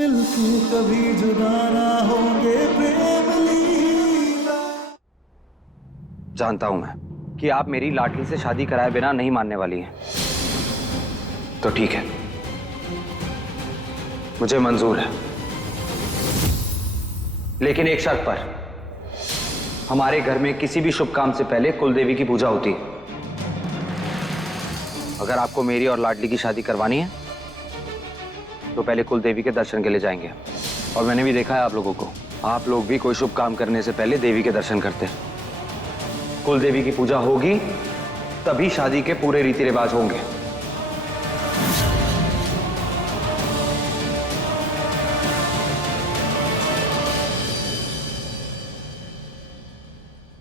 मिलके कभी जुदा ना होंगे प्रेम लीला। जानता हूं मैं कि आप मेरी लाडली से शादी कराए बिना नहीं मानने वाली हैं। तो ठीक है, मुझे मंजूर है, लेकिन एक शर्त पर। हमारे घर में किसी भी शुभ काम से पहले कुलदेवी की पूजा होती है। अगर आपको मेरी और लाडली की शादी करवानी है तो पहले कुलदेवी के दर्शन के लिए जाएंगे। और मैंने भी देखा है आप लोगों को, आप लोग भी कोई शुभ काम करने से पहले देवी के दर्शन करते हैं। कुलदेवी की पूजा होगी तभी शादी के पूरे रीति रिवाज होंगे।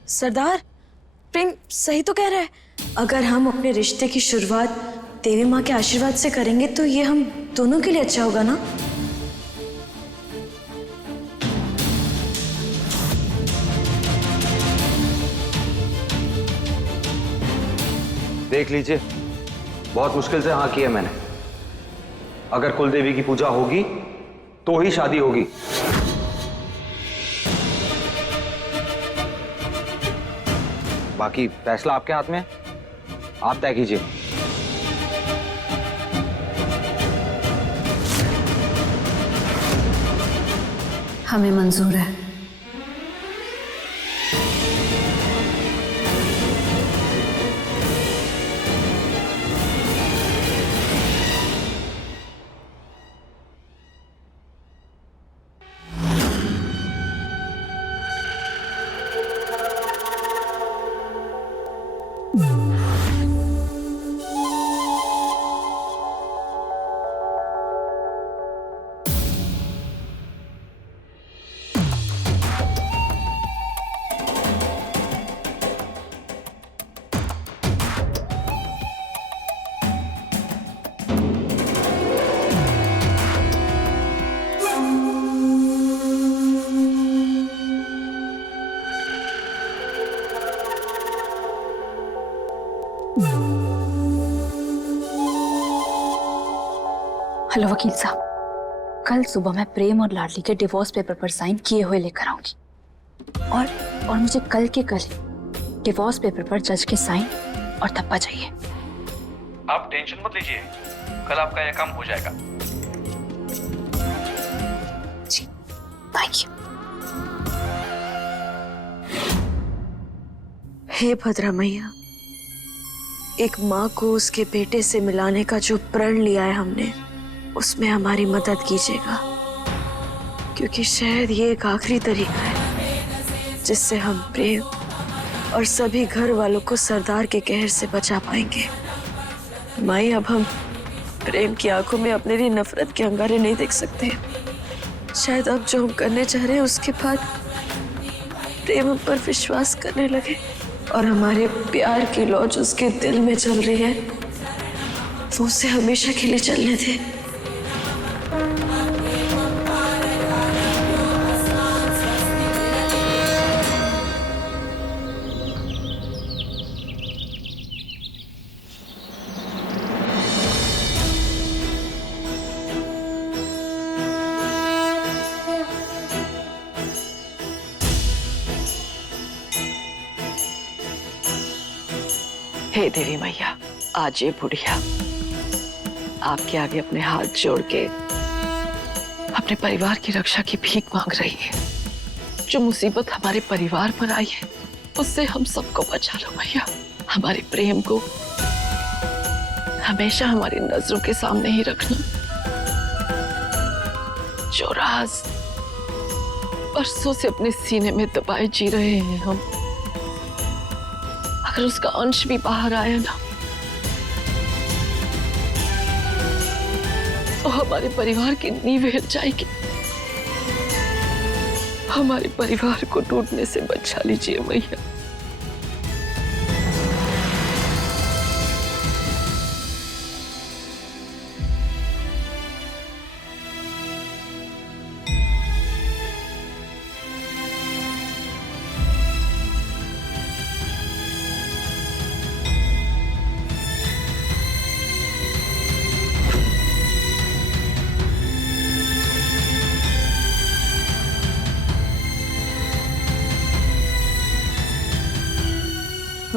सरदार, प्रेम सही तो कह रहा है। अगर हम अपने रिश्ते की शुरुआत देवी माँ के आशीर्वाद से करेंगे तो ये हम दोनों के लिए अच्छा होगा ना। देख लीजिए, बहुत मुश्किल से हाँ की है मैंने। अगर कुलदेवी की पूजा होगी तो ही शादी होगी। बाकी फैसला आपके हाथ में है, आप तय कीजिए। हमें मंजूर है। हेलो वकील साहब, कल सुबह मैं प्रेम और लाडली के डिवोर्स पेपर पर साइन किए हुए लेकर आऊंगी। और मुझे कल के कल डिवोर्स पेपर पर जज के साइन और थप्पा चाहिए। आप टेंशन मत लीजिए, कल आपका यह काम हो जाएगा। जी, थैंक यू। हे भद्रा मैया, एक माँ को उसके बेटे से मिलाने का जो प्रण लिया है हमने, उसमें हमारी मदद कीजिएगा, क्योंकि शायद ये एक आखिरी तरीका है जिससे हम प्रेम और सभी घर वालों को सरदार के कहर से बचा पाएंगे। माई, अब हम प्रेम की आंखों में अपने लिए नफरत के अंगारे नहीं देख सकते। शायद अब जो हम करने चाह रहे हैं उसके बाद प्रेम हम पर विश्वास करने लगे और हमारे प्यार की लौ जो उसके दिल में चल रही है वो उसे हमेशा के लिए चलने दे। हे देवी मैया, आज ये बुढ़िया आपके आगे अपने हाथ जोड़ के अपने परिवार की रक्षा की भीख मांग रही है। जो मुसीबत हमारे परिवार पर आई है उससे हम सबको बचा लो मैया। हमारे प्रेम को हमेशा हमारी नजरों के सामने ही रखना। जो राज बरसों से अपने सीने में दबाए जी रहे हैं हम, अगर उसका अंश भी बाहर आया ना तो हमारे परिवार की नींव हिल जाएगी। हमारे परिवार को टूटने से बचा लीजिए मैया।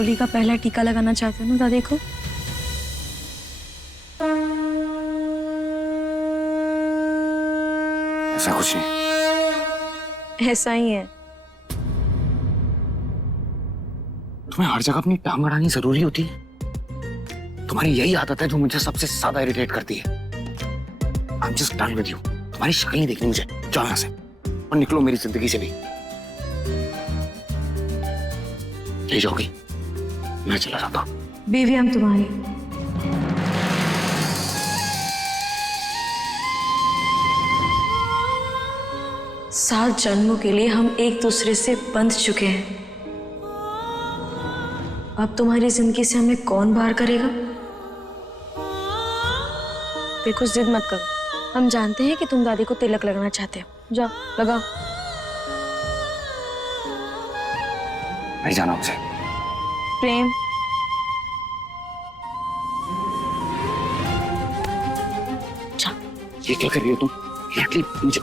होली का पहला टीका लगाना चाहते हो ना दादी को? ऐसा कुछ नहीं। ऐसा ही है। तुम्हें हर जगह अपनी टांग अड़ानी जरूरी होती है? तुम्हारी यही आदत है जो मुझे सबसे ज्यादा इरिटेट करती है। I am just done with you. तुम्हारी शक्ल नहीं देखनी मुझे। जाओ यहाँ से और निकलो मेरी जिंदगी से भी। ले जाओगी? मैं चला जाता हूँ। बीवी हम तुम्हारी। सात जन्मों के लिए हम एक दूसरे से बंध चुके हैं। अब तुम्हारी जिंदगी से हमें कौन बाहर करेगा? देखो जिद मत करो। हम जानते हैं कि तुम दादी को तिलक लगाना चाहते हो। जाओ लगाओ। नहीं जाना मुझे। प्रेम, ये क्या कर रही हो तुम? मुझे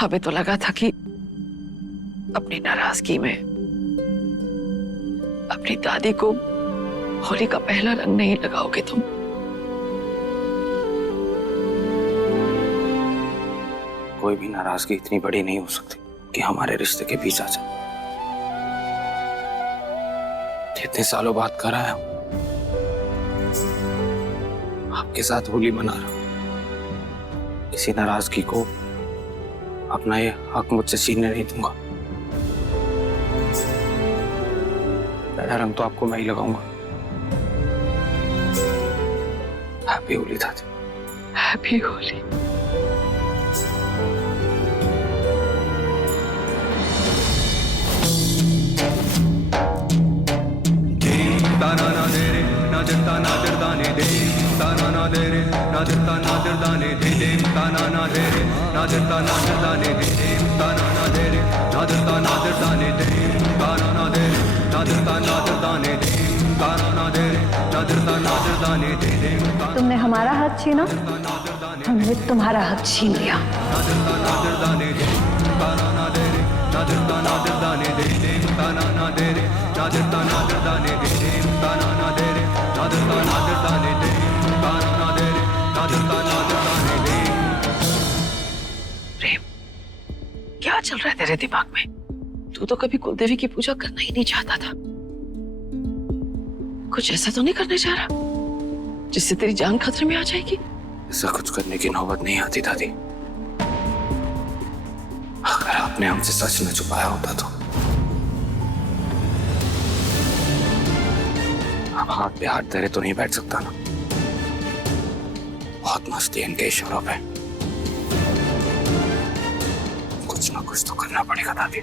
हमें तो लगा था कि अपनी नाराजगी में अपनी दादी को होली का पहला रंग नहीं लगाओगे तुम। कोई भी नाराजगी इतनी बड़ी नहीं हो सकती कि हमारे रिश्ते के बीच आ जाए। इतने सालों बाद कर आया हूं, आपके साथ होली मना रहा हूं। इसी नाराजगी को अपना ये हक मुझसे छीनने नहीं दूंगा। पहला रंग तो आपको मैं ही लगाऊंगा। हैप्पी होली दादी। हैप्पी होली। तुमने हमारा हक छीना, हमने तुम्हारा हक छीन लिया। प्रेम, क्या चल रहा है तेरे दिमाग में? तू तो कभी कुलदेवी की पूजा करना ही नहीं चाहता था। कुछ ऐसा तो नहीं करने जा रहा जिससे तेरी जान खतरे में आ जाएगी? ऐसा कुछ करने की नौबत नहीं आती दादी। अगर आपने हमसे सच में छुपाया होता तो अब हाथ पे हाथ धरे तो नहीं बैठ सकता ना। बहुत मस्ती इनके इशारों पे। कुछ ना कुछ तो करना पड़ेगा दादी।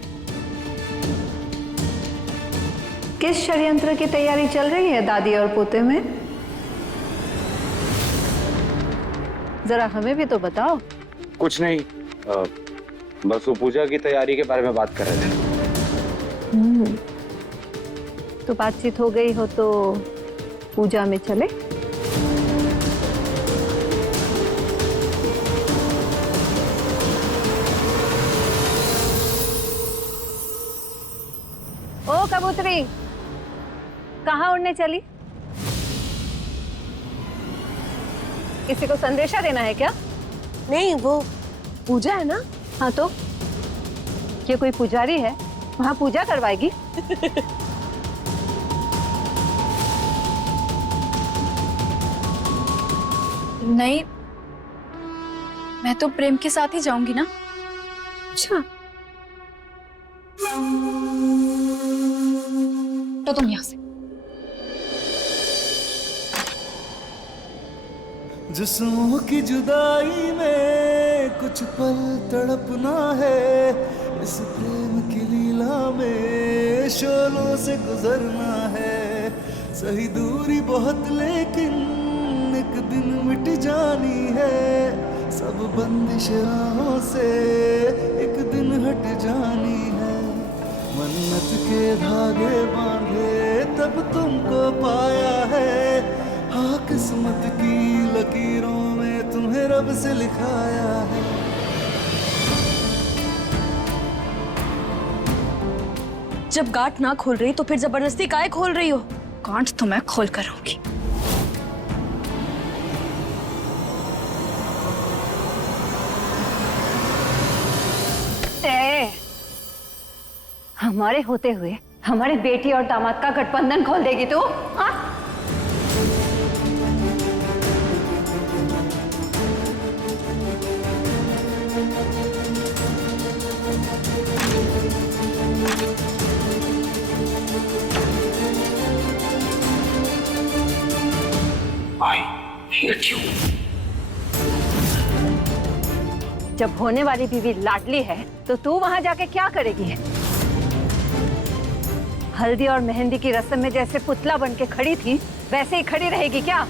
किस षड्यंत्र की तैयारी चल रही है दादी और पोते में? जरा हमें भी तो बताओ। कुछ नहीं, बस वो पूजा की तैयारी के बारे में बात कर रहे थे। तो बातचीत हो गई हो तो पूजा में चले। ओ कबूतरी, कहाँ उड़ने चली? किसी को संदेशा देना है क्या? नहीं, वो पूजा है ना। हाँ तो ये कोई पुजारी है, वहां पूजा करवाएगी? नहीं, मैं तो प्रेम के साथ ही जाऊंगी ना। अच्छा, तो तुम यहाँ से। जिस्मों की जुदाई में कुछ पल तड़पना है, इस प्रेम की लीला में शोलों से गुजरना है। सही दूरी बहुत लेकिन एक दिन मिट जानी है, सब बंदिश राहों से एक दिन हट जानी है। मन्नत के धागे बांधे तब तुमको पाया है, हाँ किस्मत की लकीरों में तुम्हें कब से लिखाया है। जब गांठ ना खोल रही तो फिर जबरदस्ती काहे खोल रही हो? गांठ तो मैं खोल कर रहूंगी। हमारे होते हुए हमारे बेटी और दामाद का गठबंधन खोल देगी तू? हाँ? I hate you. जब होने वाली बीवी लाडली है तो तू वहां जाके क्या करेगी? हल्दी और मेहंदी की रस्म में जैसे पुतला बन के खड़ी थी वैसे ही खड़ी रहेगी क्या?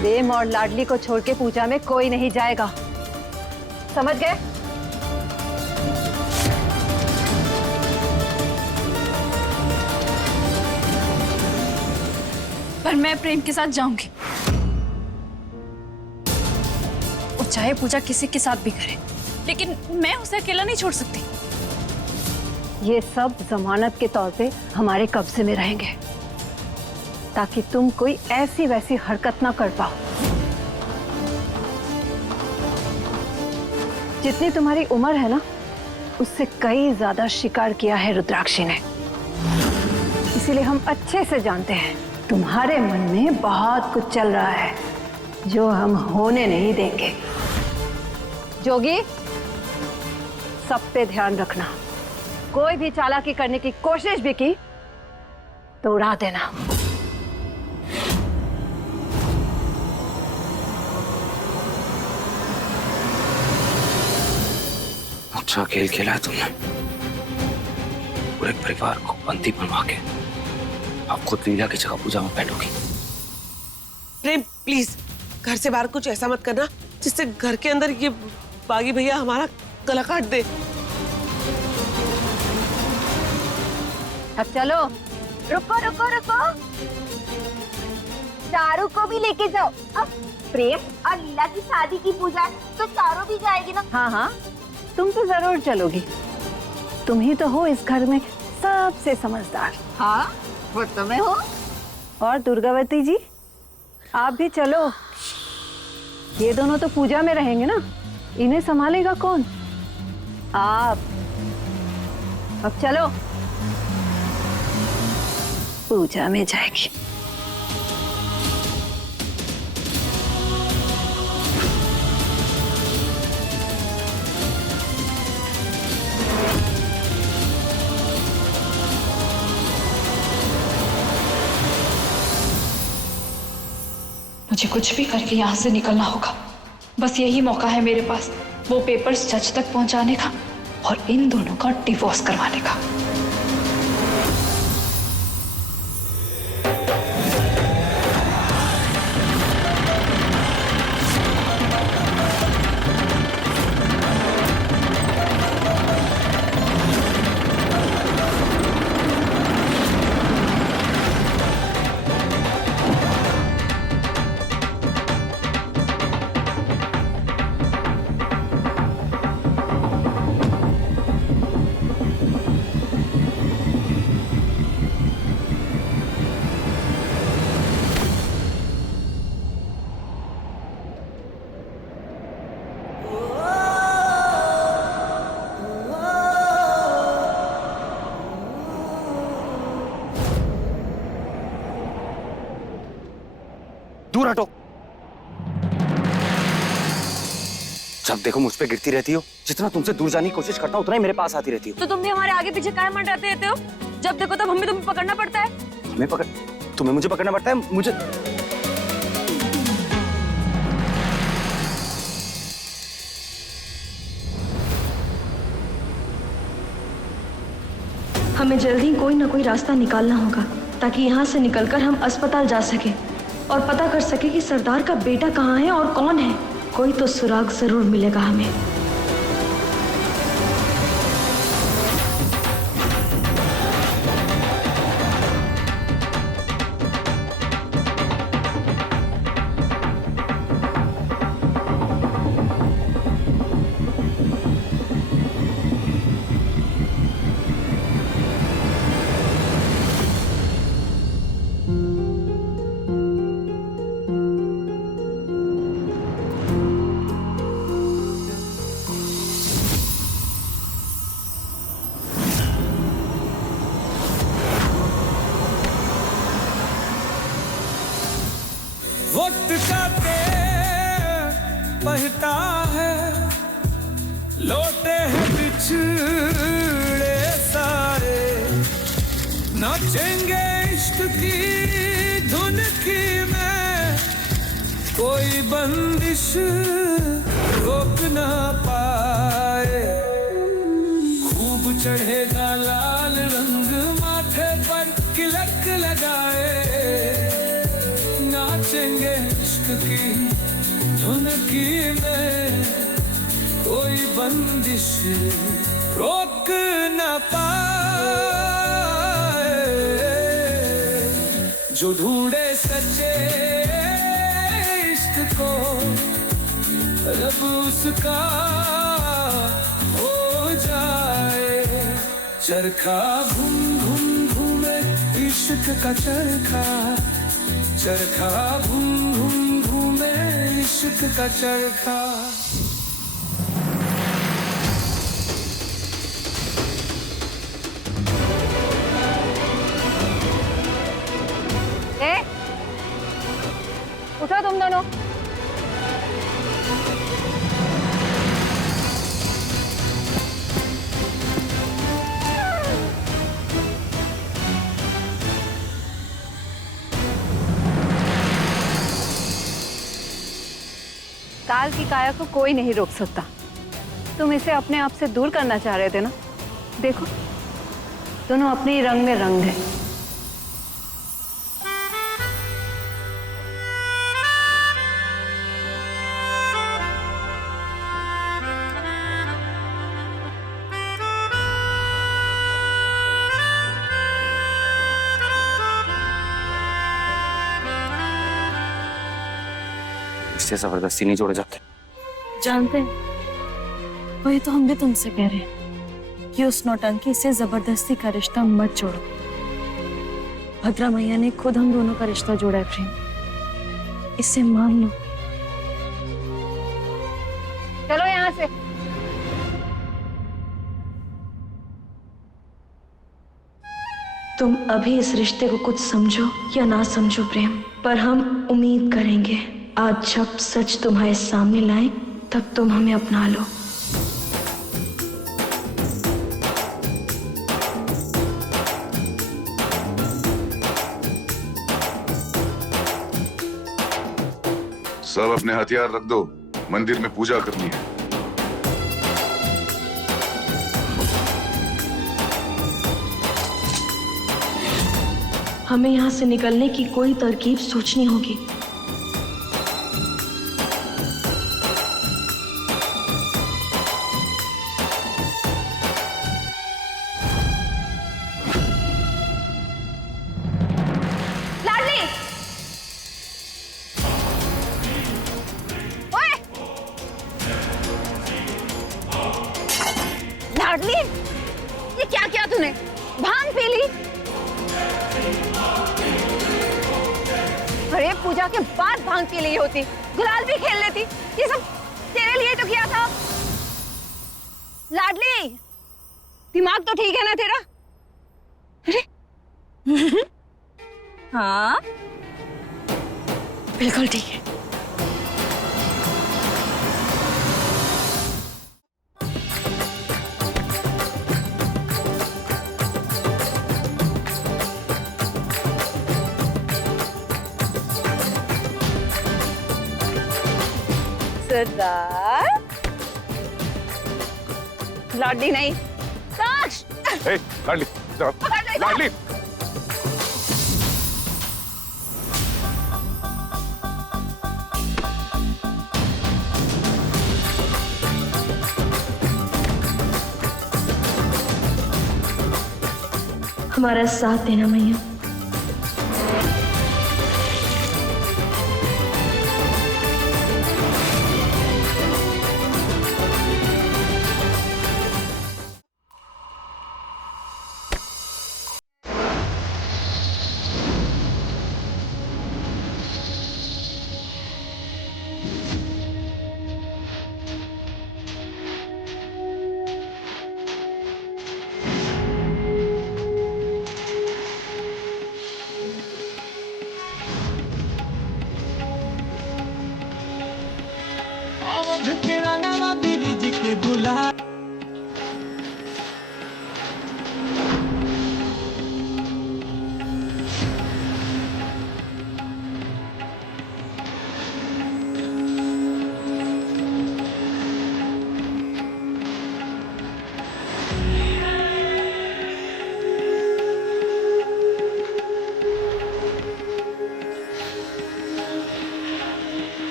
प्रेम और लाडली को छोड़ के पूजा में कोई नहीं जाएगा, समझ गए? पर मैं प्रेम के साथ जाऊंगी, और चाहे पूजा किसी के साथ भी करे, लेकिन मैं उसे अकेला नहीं छोड़ सकती। ये सब जमानत के तौर पे हमारे कब्जे में रहेंगे ताकि तुम कोई ऐसी वैसी हरकत ना कर पाओ। जितनी तुम्हारी उम्र है ना, उससे कई ज्यादा शिकार किया है रुद्राक्षी ने। इसीलिए हम अच्छे से जानते हैं तुम्हारे मन में बहुत कुछ चल रहा है जो हम होने नहीं देंगे। जोगी, सब पे ध्यान रखना। कोई भी चालाकी करने की कोशिश भी की तो उड़ा देना। अच्छा खेल खेला है तुमने, पूरे परिवार को बंदी बनवा के आप खुद लीला की जगह पूजा में बैठोगी। प्रेम प्लीज घर से बाहर कुछ ऐसा मत करना जिससे घर के अंदर ये बागी भैया हमारा गला काट दे। अब चलो। रुको रुको रुको, चारू को भी लेके जाओ। अब प्रेम और लीला की शादी की पूजा है तो चारू भी जाएगी ना। हाँ हाँ, तुम तो जरूर चलोगी। तुम ही तो हो इस घर में सबसे समझदार। हाँ वो तो मैं हूँ। और दुर्गावती जी, आप भी चलो। ये दोनों तो पूजा में रहेंगे ना, इन्हें संभालेगा कौन? आप। अब चलो, पूजा में जाएगी। मुझे कुछ भी करके यहाँ से निकलना होगा। बस यही मौका है मेरे पास, वो पेपर्स जज तक पहुंचाने का और इन दोनों का डिवोर्स करवाने का। दूर हटो। जब देखो मुझ पे गिरती रहती हो। जितना तुमसे दूर जाने की कोशिश करता हूँ उतना ही मेरे पास आती रहती हो। तो तुम भी हमारे आगे पीछे काहे मंडराते रहते हो? जब देखो तब हमें तुम्हें पकड़ना पड़ता है। तुम्हें मुझे पकड़ना पड़ता है? मुझे हमें जल्दी कोई ना कोई रास्ता निकालना होगा ताकि यहाँ से निकलकर हम अस्पताल जा सके और पता कर सके कि सरदार का बेटा कहाँ है और कौन है। कोई तो सुराग जरूर मिलेगा हमें। बहता है, लौटे हैं बिछड़े सारे, नाचेंगे इश्क की धुन की में, कोई बंदिश रोक ना पाए। खूब चढ़ेगा लाल रंग माथे पर तिलक लगाए, नाचेंगे इश्क की धुन की में, कोई बंदिश रोक न पाए। जो ढूंढे सच्चे इश्क को, रब उसका हो जाए। चरखा घूम घूम घूमे इश्क का चरखा, चरखा घूम घूम घूमे इश्क का चरखा। उठो तुम दोनों। काल की काया को कोई नहीं रोक सकता। तुम इसे अपने आप से दूर करना चाह रहे थे ना? देखो, दोनों अपने ही रंग में रंग है। इससे जबरदस्ती नहीं जोड़े जाते। जानते हैं, वही तो हम भी तुमसे कह रहे हैं कि उस नौटंकी से जबरदस्ती का रिश्ता मत जोड़ो। भद्रा मैया ने खुद हम दोनों का रिश्ता जोड़ा है प्रेम, इसे मान लो। चलो यहाँ से। तुम अभी इस रिश्ते को कुछ समझो या ना समझो प्रेम, पर हम उम्मीद करेंगे आज जब सच तुम्हारे सामने लाए तब तुम हमें अपना लो। सब अपने हथियार रख दो, मंदिर में पूजा करनी है। हमें यहाँ से निकलने की कोई तरकीब सोचनी होगी। लाडली! ओए! लाडली, ये क्या किया तूने? भांग पी ली? अरे पूजा के बाद भांग पी ली होती, गुलाल भी खेल लेती। ये सब तेरे लिए तो किया था। लाडली, दिमाग तो ठीक है ना तेरा? अरे हाँ, बिल्कुल ठीक है। सरदार, लाडली नहीं, साक्ष। लाडली, लाडली। हमारा साथ देना मैया।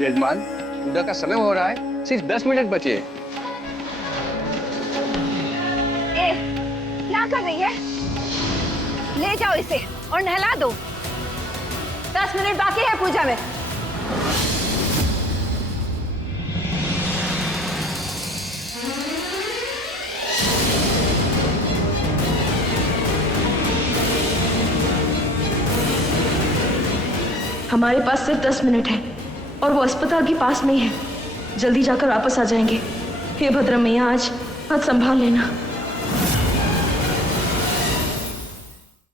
यजमान, पूजा का समय हो रहा है, सिर्फ 10 मिनट बचे। ए, क्या कर रही है? ले जाओ इसे और नहला दो। 10 मिनट बाकी है पूजा में। हमारे पास सिर्फ 10 मिनट है और वो अस्पताल के पास में ही है। जल्दी जाकर वापस आ जाएंगे। हे भद्र मैया, आज संभाल लेना।